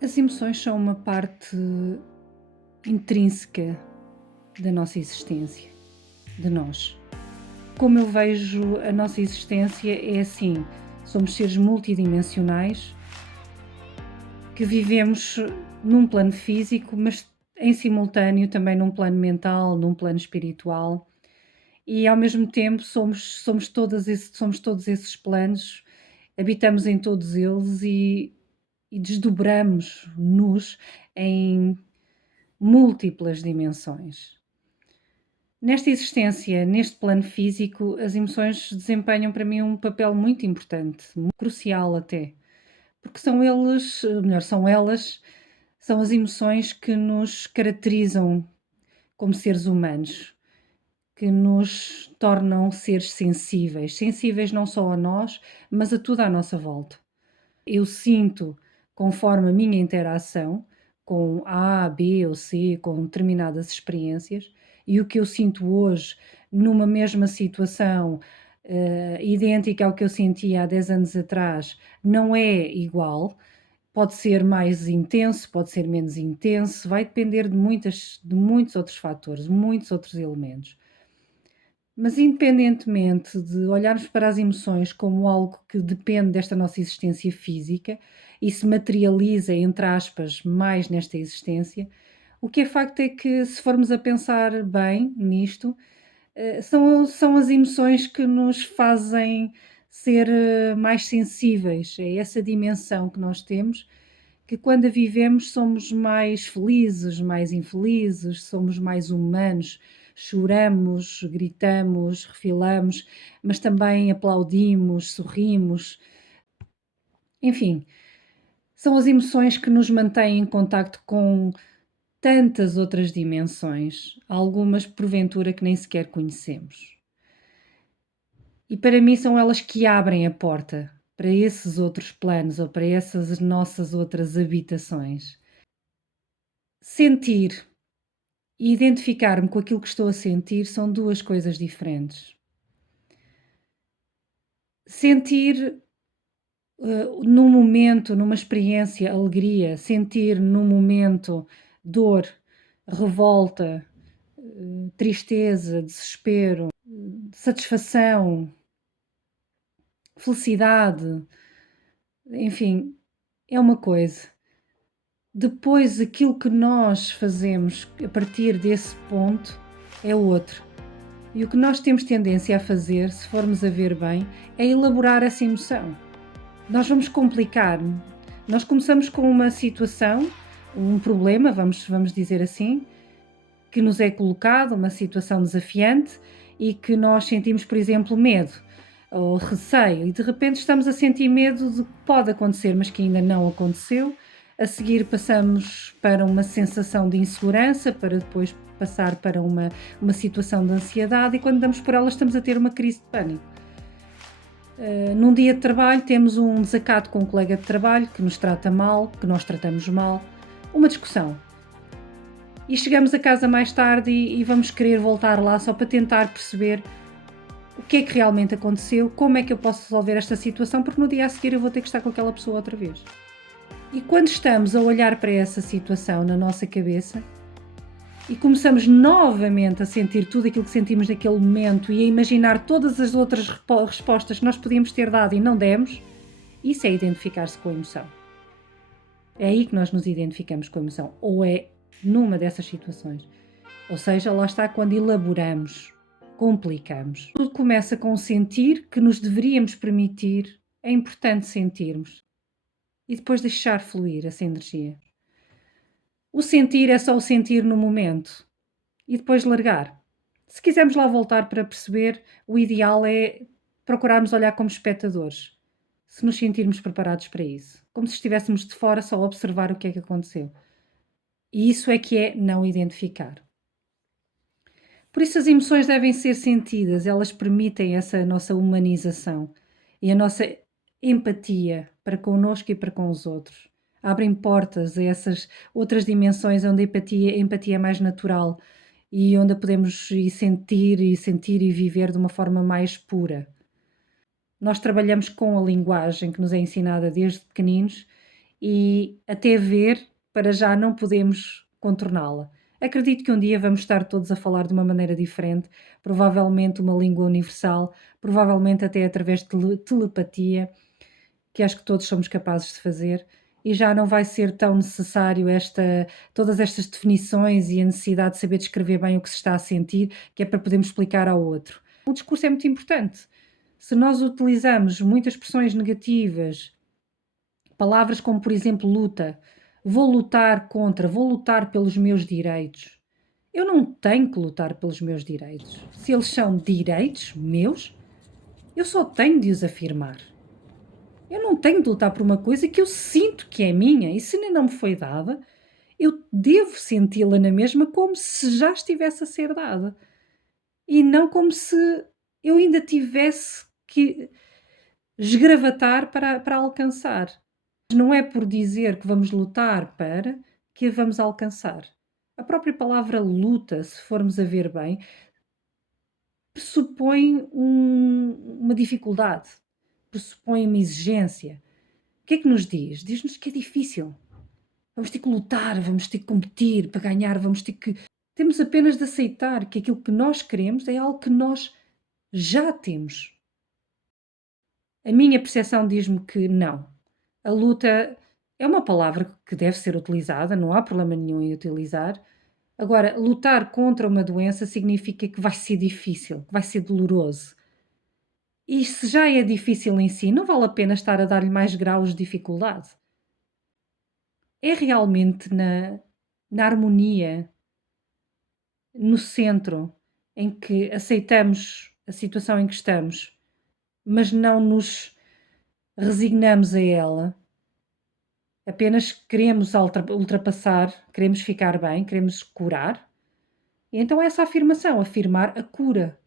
As emoções são uma parte intrínseca da nossa existência, de nós. Como eu vejo a nossa existência é assim: somos seres multidimensionais que vivemos num plano físico, mas em simultâneo também num plano mental, num plano espiritual, e ao mesmo tempo somos todos esses planos, habitamos em todos eles e desdobramos-nos em múltiplas dimensões. Nesta existência, neste plano físico, as emoções desempenham para mim um papel muito importante, muito crucial até, porque são elas, são as emoções que nos caracterizam como seres humanos, que nos tornam seres sensíveis, sensíveis não só a nós, mas a tudo à nossa volta. Eu sinto, conforme a minha interação com A, B ou C, com determinadas experiências, e o que eu sinto hoje numa mesma situação, idêntica ao que eu sentia há 10 anos atrás, não é igual. Pode ser mais intenso, pode ser menos intenso, vai depender de muitos outros fatores, muitos outros elementos. Mas independentemente de olharmos para as emoções como algo que depende desta nossa existência física e se materializa, entre aspas, mais nesta existência, o que é facto é que, se formos a pensar bem nisto, são as emoções que nos fazem ser mais sensíveis. É essa dimensão que nós temos, que quando a vivemos somos mais felizes, mais infelizes, somos mais humanos, choramos, gritamos, refilamos, mas também aplaudimos, sorrimos, enfim, são as emoções que nos mantêm em contacto com tantas outras dimensões, algumas porventura que nem sequer conhecemos. E para mim são elas que abrem a porta para esses outros planos ou para essas nossas outras habitações. Sentir e identificar-me com aquilo que estou a sentir são 2 coisas diferentes. Sentir, num momento, numa experiência, alegria, sentir num momento dor, revolta, tristeza, desespero, satisfação, felicidade, enfim, é uma coisa. Depois aquilo que nós fazemos a partir desse ponto é outro. E o que nós temos tendência a fazer, se formos a ver bem, é elaborar essa emoção. Nós vamos complicar. Nós começamos com uma situação, um problema, vamos dizer assim, que nos é colocado, uma situação desafiante e que nós sentimos, por exemplo, medo ou receio, e de repente estamos a sentir medo de que pode acontecer, mas que ainda não aconteceu. A seguir passamos para uma sensação de insegurança, para depois passar para uma situação de ansiedade, e quando damos por ela estamos a ter uma crise de pânico. Num dia de trabalho temos um desacato com um colega de trabalho que nos trata mal, que nós tratamos mal, uma discussão. E chegamos a casa mais tarde e vamos querer voltar lá só para tentar perceber o que é que realmente aconteceu, como é que eu posso resolver esta situação, porque no dia a seguir eu vou ter que estar com aquela pessoa outra vez. E quando estamos a olhar para essa situação na nossa cabeça e começamos novamente a sentir tudo aquilo que sentimos naquele momento e a imaginar todas as outras respostas que nós podíamos ter dado e não demos, isso é identificar-se com a emoção. É aí que nós nos identificamos com a emoção, ou é numa dessas situações. Ou seja, lá está quando elaboramos, complicamos. Tudo começa com o sentir que nos deveríamos permitir, é importante sentirmos e depois deixar fluir essa energia. O sentir é só o sentir no momento e depois largar. Se quisermos lá voltar para perceber, o ideal é procurarmos olhar como espectadores, se nos sentirmos preparados para isso, como se estivéssemos de fora só a observar o que é que aconteceu. E isso é que é não identificar. Por isso as emoções devem ser sentidas, elas permitem essa nossa humanização e a nossa empatia para connosco e para com os outros. Abrem portas a essas outras dimensões onde a empatia é mais natural e onde a podemos sentir e viver de uma forma mais pura. Nós trabalhamos com a linguagem que nos é ensinada desde pequeninos e até ver, para já não podemos contorná-la. Acredito que um dia vamos estar todos a falar de uma maneira diferente, provavelmente uma língua universal, provavelmente até através de telepatia, que acho que todos somos capazes de fazer, e já não vai ser tão necessário todas estas definições e a necessidade de saber descrever bem o que se está a sentir, que é para podermos explicar ao outro. O discurso é muito importante. Se nós utilizamos muitas expressões negativas, palavras como, por exemplo, luta, vou lutar contra, vou lutar pelos meus direitos. Eu não tenho que lutar pelos meus direitos. Se eles são direitos meus, eu só tenho de os afirmar. Eu não tenho de lutar por uma coisa que eu sinto que é minha e se ainda não me foi dada, eu devo senti-la na mesma como se já estivesse a ser dada e não como se eu ainda tivesse que esgravatar para alcançar. Não é por dizer que vamos lutar para que a vamos alcançar. A própria palavra luta, se formos a ver bem, pressupõe uma dificuldade, pressupõe uma exigência. O que é que nos diz? Diz-nos que é difícil. Vamos ter que lutar, vamos ter que competir para ganhar, vamos ter que. Temos apenas de aceitar que aquilo que nós queremos é algo que nós já temos. A minha percepção diz-me que não. A luta é uma palavra que deve ser utilizada, não há problema nenhum em utilizar. Agora, lutar contra uma doença significa que vai ser difícil, que vai ser doloroso. E se já é difícil em si, não vale a pena estar a dar-lhe mais graus de dificuldade. É realmente na harmonia, no centro, em que aceitamos a situação em que estamos, mas não nos resignamos a ela, apenas queremos ultrapassar, queremos ficar bem, queremos curar. E então essa afirmação, afirmar a cura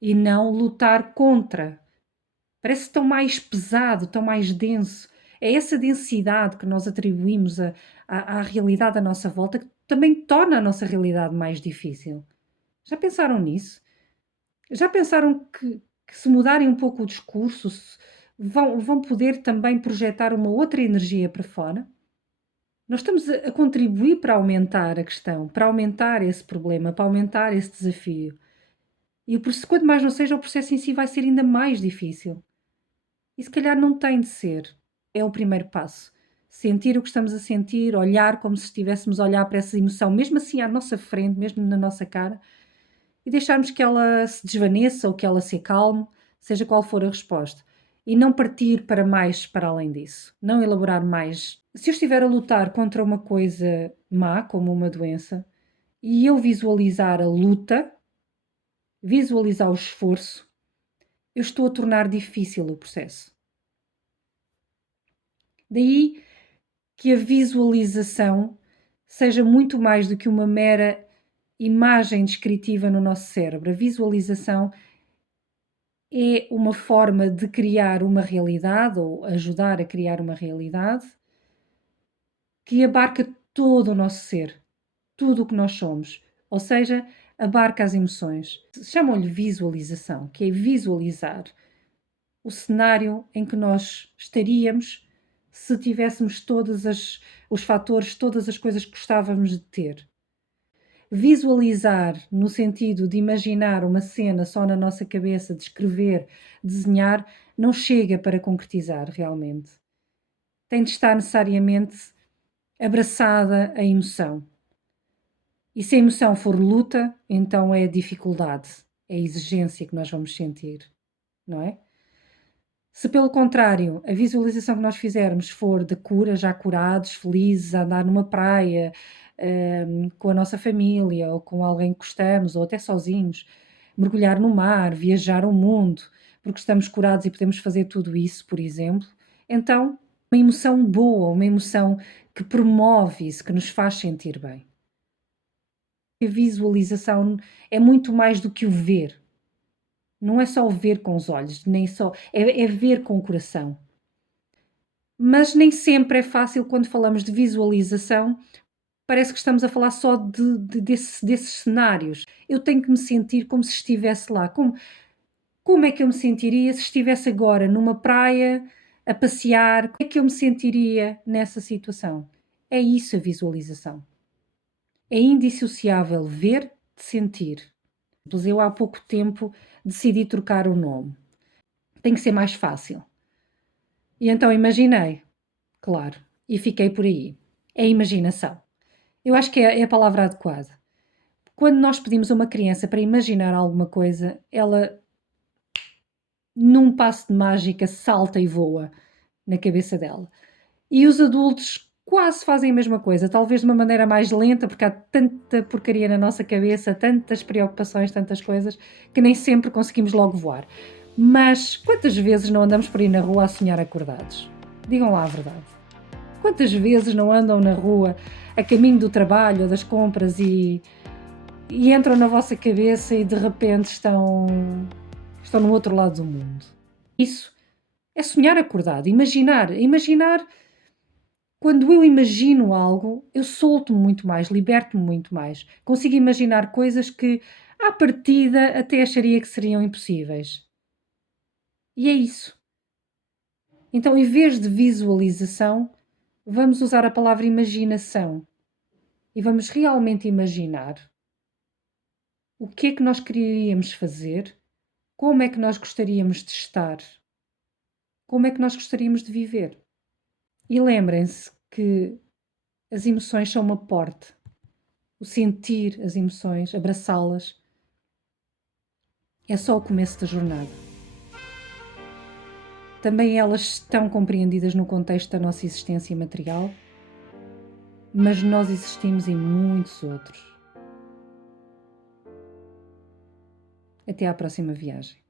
e não lutar contra. Parece tão mais pesado, tão mais denso. É essa densidade que nós atribuímos à realidade à nossa volta que também torna a nossa realidade mais difícil. Já pensaram nisso? Já pensaram que se mudarem um pouco o discurso, vão poder também projetar uma outra energia para fora? Nós estamos a contribuir para aumentar a questão, para aumentar esse problema, para aumentar esse desafio. E quanto mais não seja, o processo em si vai ser ainda mais difícil. E se calhar não tem de ser. É o primeiro passo. Sentir o que estamos a sentir, olhar como se estivéssemos a olhar para essa emoção, mesmo assim à nossa frente, mesmo na nossa cara, e deixarmos que ela se desvaneça ou que ela se acalme, seja qual for a resposta. E não partir para mais para além disso. Não elaborar mais. Se eu estiver a lutar contra uma coisa má, como uma doença, e eu visualizar a luta, visualizar o esforço, eu estou a tornar difícil o processo. Daí que a visualização seja muito mais do que uma mera imagem descritiva no nosso cérebro. A visualização é uma forma de criar uma realidade ou ajudar a criar uma realidade que abarca todo o nosso ser, tudo o que nós somos, ou seja, abarca as emoções. Chamam-lhe visualização, que é visualizar o cenário em que nós estaríamos se tivéssemos os fatores, todas as coisas que gostávamos de ter. Visualizar no sentido de imaginar uma cena só na nossa cabeça, de escrever, desenhar, não chega para concretizar realmente. Tem de estar necessariamente abraçada a emoção. E se a emoção for luta, então é dificuldade, é exigência que nós vamos sentir, não é? Se pelo contrário, a visualização que nós fizermos for de cura, já curados, felizes, a andar numa praia, com a nossa família ou com alguém que gostamos, ou até sozinhos, mergulhar no mar, viajar o mundo, porque estamos curados e podemos fazer tudo isso, por exemplo, então uma emoção boa, uma emoção que promove isso, que nos faz sentir bem. A visualização é muito mais do que o ver. Não é só o ver com os olhos, nem só é ver com o coração. Mas nem sempre é fácil quando falamos de visualização, parece que estamos a falar só desses cenários. Eu tenho que me sentir como se estivesse lá. Como é que eu me sentiria se estivesse agora numa praia, a passear, como é que eu me sentiria nessa situação? É isso a visualização. É indissociável ver de sentir. Pois eu há pouco tempo decidi trocar o nome. Tem que ser mais fácil. E então imaginei, claro, e fiquei por aí. É imaginação. Eu acho que é a palavra adequada. Quando nós pedimos a uma criança para imaginar alguma coisa, ela, num passo de mágica, salta e voa na cabeça dela. E os adultos quase fazem a mesma coisa, talvez de uma maneira mais lenta, porque há tanta porcaria na nossa cabeça, tantas preocupações, tantas coisas, que nem sempre conseguimos logo voar. Mas quantas vezes não andamos por aí na rua a sonhar acordados? Digam lá a verdade. Quantas vezes não andam na rua a caminho do trabalho ou das compras e entram na vossa cabeça e de repente estão no outro lado do mundo? Isso é sonhar acordado, imaginar. Quando eu imagino algo, eu solto-me muito mais, liberto-me muito mais. Consigo imaginar coisas que, à partida, até acharia que seriam impossíveis. E é isso. Então, em vez de visualização, vamos usar a palavra imaginação e vamos realmente imaginar o que é que nós queríamos fazer, como é que nós gostaríamos de estar, como é que nós gostaríamos de viver. E lembrem-se que as emoções são uma porta. O sentir as emoções, abraçá-las, é só o começo da jornada. Também elas estão compreendidas no contexto da nossa existência material, mas nós existimos em muitos outros. Até à próxima viagem.